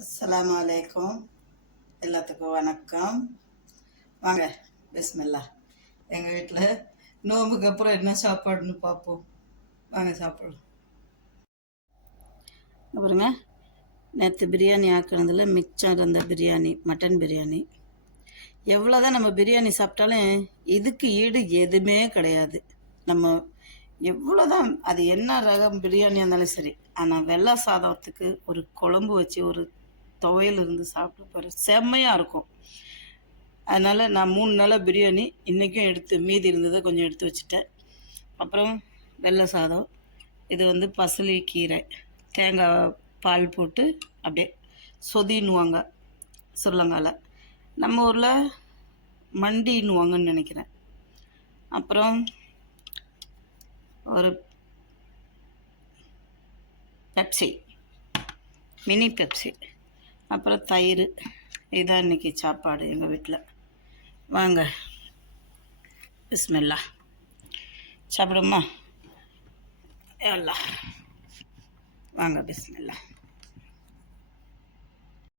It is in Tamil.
அஸ்ஸலாமு அலைக்கும். எல்லாத்துக்கும் வணக்கம். வாங்க பிஸ்மில்லா. எங்கள் வீட்டில் நோம்புக்கு அப்புறம் என்ன சாப்பாடுன்னு பார்ப்போம். வாங்க சாப்பிடலாம். பாருங்க, நேற்று பிரியாணி ஆக்கினதில் மிச்சம் இருந்த பிரியாணி, மட்டன் பிரியாணி. எவ்வளோதான் நம்ம பிரியாணி சாப்பிட்டாலும் இதுக்கு ஈடு எதுவுமே கிடையாது. நம்ம எவ்வளோதான் அது என்ன ரகம் பிரியாணியாக இருந்தாலும் சரி, ஆனால் வெள்ளை சாதத்துக்கு ஒரு குழம்பு வச்சு ஒரு துவையல் இருந்து சாப்பிட்டு பாரு, செம்மையாக இருக்கும். அதனால் நான் 3 நாளாக பிரியாணி இன்றைக்கும் எடுத்து மீதி இருந்ததை கொஞ்சம் எடுத்து வச்சுட்டேன். அப்புறம் வெள்ளை சாதம், இது பசலி கீரை, தேங்காய் பால் போட்டு அப்படியே சொதின்னுவாங்க சுருளங்கால, நம்ம ஊரில் மண்டின்னுவாங்கன்னு நினைக்கிறேன். அப்புறம் ஒரு பெப்சி, மினி பெப்சி, அப்புறம் தயிர். இதுதான் இன்றைக்கி சாப்பாடு எங்கள் வீட்டில். வாங்க பிஸ்மில்லா சாப்பிடுமா? எல்லாம் வாங்க பிஸ்மில்லா.